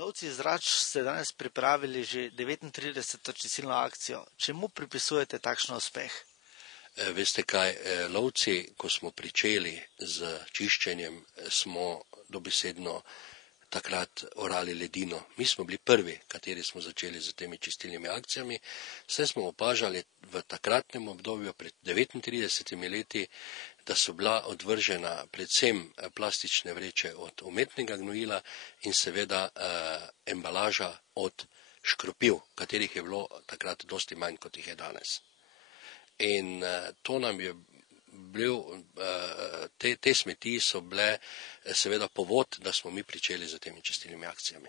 Lovci iz Rač ste danes pripravili že 39. čistilno akcijo. Čemu pripisujete takšen uspeh? Veste kaj, lovci, ko smo pričeli z čiščenjem, smo dobesedno takrat orali ledino. Mi smo bili prvi, kateri smo začeli z temi čistilnimi akcijami. Vse smo opažali v takratnem obdobju pred 39 leti, da so bila odvržena predvsem plastične vreče od umetnega gnojila in seveda embalaža od škropiv, katerih je bilo takrat dosti manj, kot jih je danes. In to nam je bil, te smeti so bile seveda povod, da smo mi pričeli z temi čistilnimi akcijami.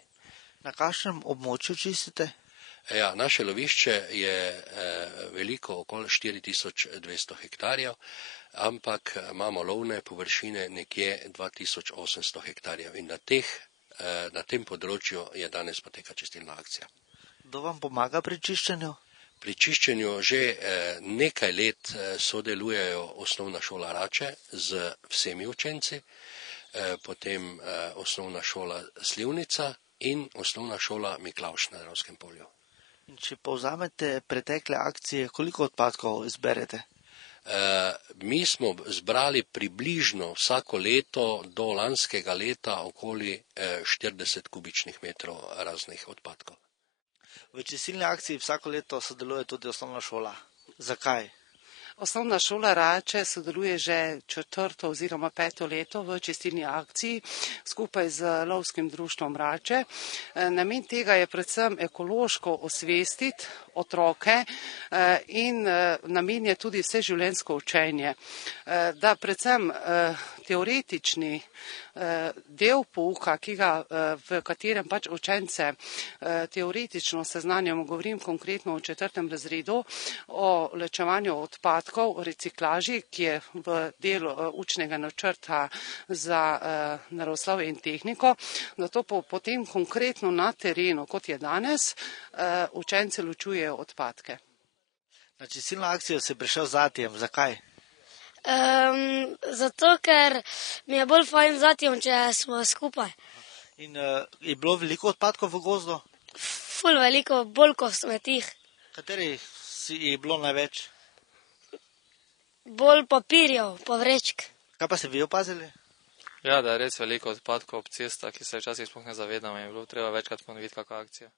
Na kakšnem območju čistite? Ja, naše lovišče je veliko, okoli 4200 hektarjev, ampak imamo lovne površine nekje 2800 hektarjev in na tem področju je danes poteka čistilna akcija. Kdo vam pomaga pri čiščenju? Pri čiščenju že nekaj let sodelujejo osnovna šola Rače z vsemi učenci, potem osnovna šola Slivnica in osnovna šola Miklavž na Dravskem polju. In če povzamete pretekle akcije, koliko odpadkov zberete? Mi smo zbrali približno vsako leto do lanskega leta okoli 40 kubičnih metrov raznih odpadkov. V čistilni akciji vsako leto sodeluje tudi osnovna šola. Zakaj? Osnovna šola Rače sodeluje že 4. oziroma 5. leto v čistilni akciji skupaj z lovskim društvom Rače. Namen tega je predvsem ekološko osvestiti otroke in namen je tudi vseživljenjsko učenje. Da predvsem teoretični del pouka, v katerem pač učence teoretično seznanjamo, govorim konkretno v 4. razredu, o ločevanju odpadkov, o reciklaži, ki je v delu učnega načrta za naravoslovje in tehniko, zato potem konkretno na terenu, kot je danes, učenci ločujejo odpadke. Na čistilno akcijo si prišel z atijem. Zakaj? Zato, ker mi je bolj fajn z atijem, če smo skupaj. In je bilo veliko odpadkov v gozdu? Ful veliko, bolj kot smetih. Kateri je bilo največ? Bolj papirjev, pa vrečk. Kaj pa ste vi opazili? Ja, da je res veliko odpadkov ob cestah, ki se včasih sploh ne zavedamo in je bilo treba večkrat ponoviti kakšno akcijo.